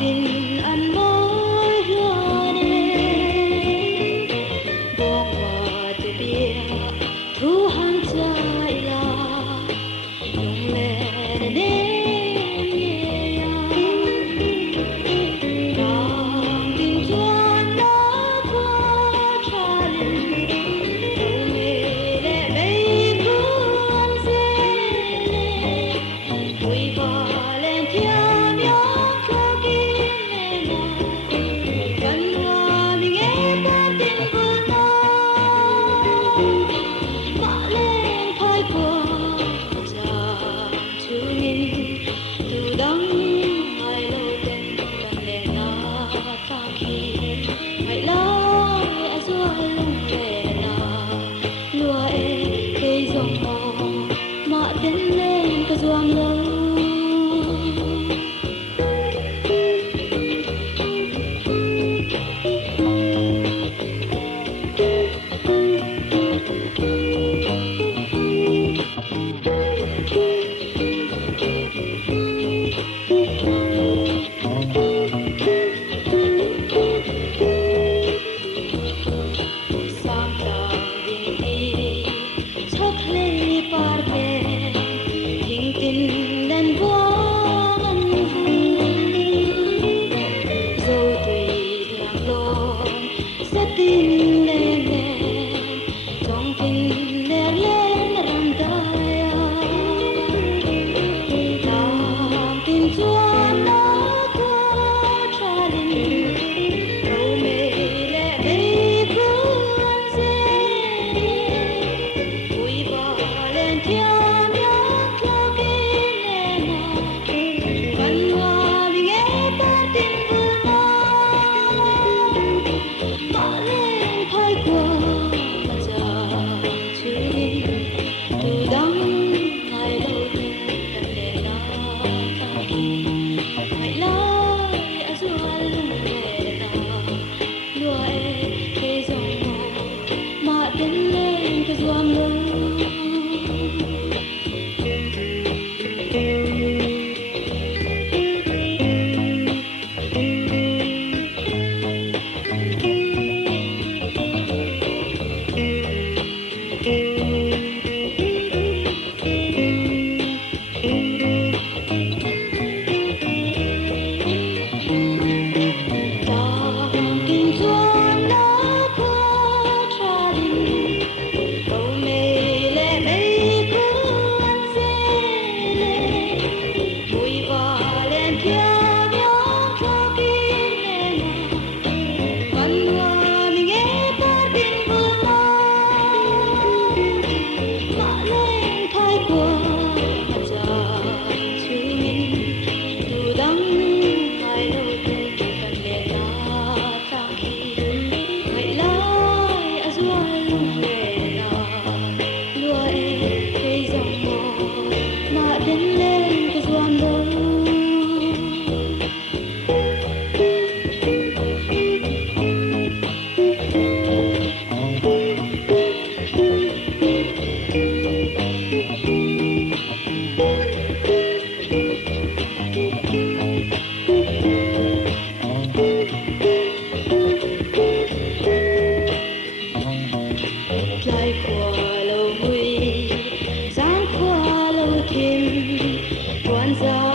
tình ăn mối lúa đêm buông hoa từ bia thu hàng trái là nhung lệ đêm nhẹ càng tình cho nó qua trả linh đâu mê lệ bay cuốn dễ vui và lên theo nhau cho kia gần hoa mình nghe ta tiếng vươn vã lên khói qua chàng chú mình từ đắng hai lâu tên cần đèn na ta khi ngày lo ai xua lung về na lúa cây rồng màu mà tên lên cái doang lâu Hãy subscribe cho kênh Ghiền Mì Gõ để không bỏ lỡ những video hấp dẫn.